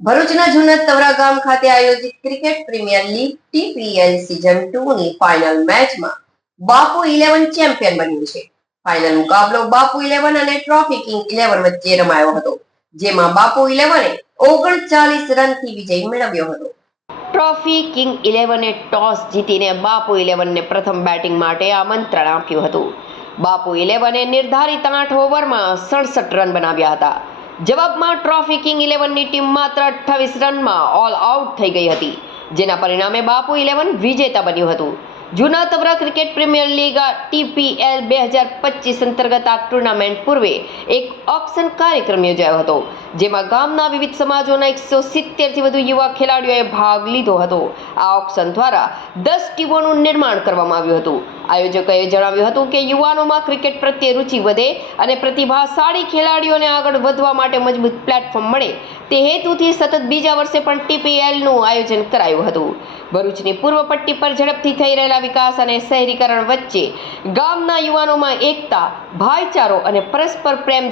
ભરૂચના જૂના તવરા ગામ ખાતે આયોજિત cricket premier league TPL season 2 ની ફાઇનલ મેચમાં બાપુ 11 ચેમ્પિયન બન્યું છે. ફાઇનલ મુકાબલો બાપુ 11 અને ટ્રોફી કિંગ 11 વચ્ચે રમાયો હતો, જેમાં બાપુ 11એ 39 રનથી વિજય મેળવ્યો હતો. ટ્રોફી કિંગ 11એ ટોસ જીતીને બાપુ 11ને પ્રથમ બેટિંગ માટે આમંત્રણ આપ્યું હતું. બાપુ 11એ નિર્ધારિત 8 ઓવરમાં 67 રન બનાવ્યા હતા. જવાબમાં ટ્રોફી કિંગ 11ની ટીમ માત્ર 28 રનમાં ઓલ આઉટ થઈ ગઈ હતી, જેના પરિણામે બાપુ 11 વિજેતા બન્યું હતું. જૂના Tavra cricket premier league TPL 2025 અંતર્ગત આ ટુર્નામેન્ટ પૂર્વે એક ઓક્શન કાર્યક્રમ યોજાયો હતો, જેમાં ગામના વિવિધ સમાજોના 170થી વધુ યુવા ખેલાડીઓએ ભાગ લીધો હતો. આ ઓક્શન દ્વારા 10 ટીમોનું નિર્માણ કરવામાં આવ્યું હતું. આયોજકોએ જણાવ્યું હતું કે યુવાનોમાં ક્રિકેટ પ્રત્યે રુચિ વધે અને પ્રતિભાશાળી ખેલાડીઓને આગળ વધવા માટે મજબૂત પ્લેટફોર્મ મળે, તે હેતુથી સતત બીજા વર્ષે પણ TPLનું આયોજન કરાયું હતું. ભરૂચની પૂર્વ પટ્ટી પર ઝડપથી થઈ રહેલા વિકાસ અને શહેરીકરણ વચ્ચે ગામના યુવાનોમાં એકતા, ભાઈચારો અને પરસ્પર પ્રેમ